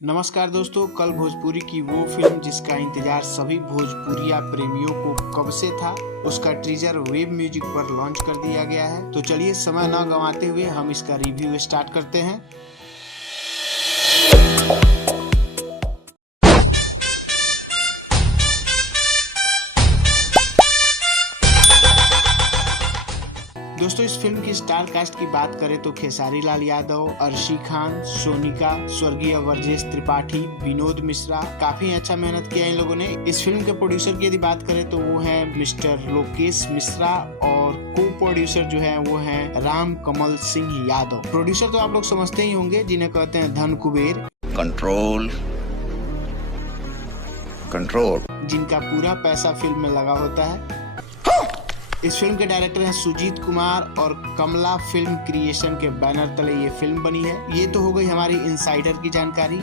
नमस्कार दोस्तों, कल भोजपुरी की वो फिल्म जिसका इंतजार सभी भोजपुरिया प्रेमियों को कब से था, उसका टीजर वेब म्यूजिक पर लॉन्च कर दिया गया है। तो चलिए समय न गंवाते हुए हम इसका रिव्यू स्टार्ट करते हैं। दोस्तों, इस फिल्म की स्टार कास्ट की बात करें तो खेसारी लाल यादव, अर्शी खान, सोनिका, स्वर्गीय वर्जेश त्रिपाठी, विनोद मिश्रा, काफी अच्छा मेहनत किया इन लोगों ने। इस फिल्म के प्रोड्यूसर की यदि बात करें तो वो है मिस्टर लोकेश मिश्रा और को प्रोड्यूसर जो है वो है राम कमल सिंह यादव। प्रोड्यूसर तो आप लोग समझते ही होंगे, जिन्हें कहते हैं धन कुबेर। कंट्रोल कंट्रोल जिनका पूरा पैसा फिल्म में लगा होता है। इस फिल्म के डायरेक्टर हैं सुजीत कुमार और कमला फिल्म क्रिएशन के बैनर तले ये फिल्म बनी है। ये तो हो गई हमारी इनसाइडर की जानकारी।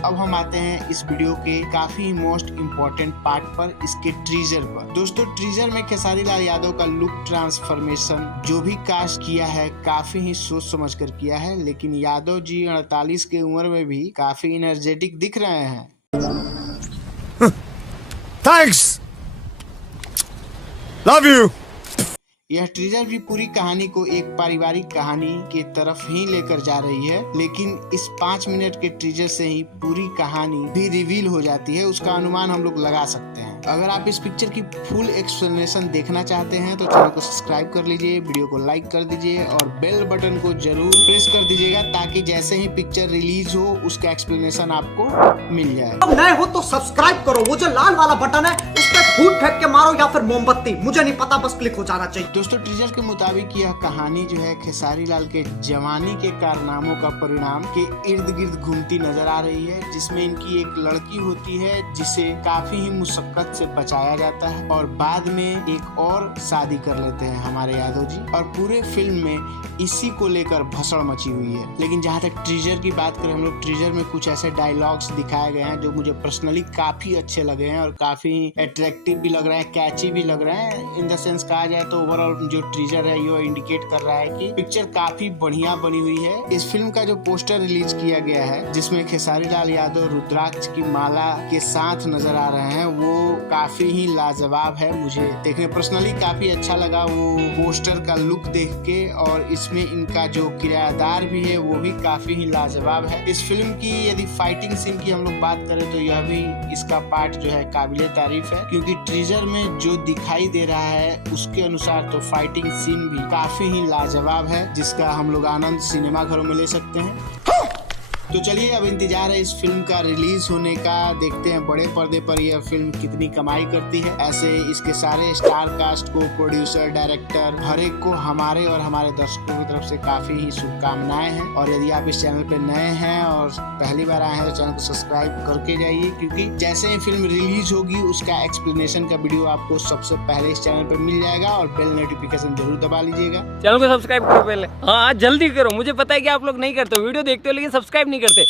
अब हम आते हैं इस वीडियो के काफी मोस्ट इम्पोर्टेंट पार्ट पर, इसके ट्रीजर पर। दोस्तों, ट्रीजर में खेसारी लाल यादव का लुक ट्रांसफॉर्मेशन जो भी कास्ट किया है काफी ही सोच समझ कर किया है, लेकिन यादव जी 48 की उम्र में भी काफी एनर्जेटिक दिख रहे हैं। Thanks, love you. यह ट्रीजर भी पूरी कहानी को एक पारिवारिक कहानी के तरफ ही लेकर जा रही है, लेकिन इस 5 मिनट के ट्रीजर से ही पूरी कहानी भी रिवील हो जाती है। उसका अनुमान हम लोग लगा सकते हैं। अगर आप इस पिक्चर की फुल एक्सप्लेनेशन देखना चाहते हैं तो चैनल को सब्सक्राइब कर लीजिए, वीडियो को लाइक कर दीजिए और बेल बटन को जरूर प्रेस कर दीजिएगा, ताकि जैसे ही पिक्चर रिलीज हो उसका एक्सप्लेनेशन आपको मिल जाए। अब नए हो तो सब्सक्राइब करो, वो जो लाल वाला बटन है उस पर फूट फेंक के मारो या फिर मोमबत्ती, मुझे नहीं पता, बस क्लिक हो जाना चाहिए। दोस्तों, ट्रीजर के मुताबिक यह कहानी जो है खेसारी लाल के जवानी के कारनामों का परिणाम के इर्द गिर्द घूमती नजर आ रही है, जिसमें इनकी एक लड़की होती है जिसे काफी ही मुशक्कत से बचाया जाता है और बाद में एक और शादी कर लेते हैं हमारे यादव जी, और पूरे फिल्म में इसी को लेकर भसड़ मची हुई है। लेकिन जहाँ तक ट्रीजर की बात करें, हम लोग ट्रीजर में कुछ ऐसे डायलॉग्स दिखाए गए हैं जो मुझे पर्सनली काफी अच्छे लगे हैं और काफी अट्रैक्टिव भी लग रहे हैं, कैची भी लग रहे हैं। इन द सेंस कहा जाए तो ओवरऑल जो ट्रीजर है ये इंडिकेट कर रहा है कि पिक्चर काफी बढ़िया बनी हुई है। इस फिल्म का जो पोस्टर रिलीज किया गया है, जिसमें खेसारी लाल यादव रुद्राक्ष की माला के साथ नजर आ रहे हैं, वो काफी ही लाजवाब है। मुझे देखने पर्सनली काफी अच्छा लगा वो पोस्टर का लुक देख के, और इसमें इनका जो किरदार भी है वो भी काफी ही लाजवाब है। इस फिल्म की यदि फाइटिंग सीन की हम लोग बात करें तो यह भी इसका पार्ट जो है काबिले तारीफ है, क्योंकि ट्रीजर में जो दिखाई दे रहा है उसके अनुसार तो फाइटिंग सीन भी काफी ही लाजवाब है, जिसका हम लोग आनंद सिनेमा घरों में ले सकते हैं। तो चलिए, अब इंतजार है इस फिल्म का रिलीज होने का। देखते हैं बड़े पर्दे पर यह फिल्म कितनी कमाई करती है। ऐसे इसके सारे स्टार कास्ट को, प्रोड्यूसर, डायरेक्टर, हर एक को हमारे और हमारे दर्शकों की तरफ से काफी ही शुभकामनाएं हैं। और यदि आप इस चैनल पे नए हैं और पहली बार आए हैं तो चैनल को सब्सक्राइब करके जाइए, क्योंकि जैसे ही फिल्म रिलीज होगी उसका एक्सप्लेनेशन का वीडियो आपको सबसे पहले इस चैनल पे मिल जाएगा। और बेल नोटिफिकेशन जरूर दबा लीजिएगा। चैनल को सब्सक्राइब करो पहले। हाँ, जल्दी करो, मुझे पता है कि आप लोग नहीं करते, वीडियो देखते हो लेकिन सब्सक्राइब नहीं करते।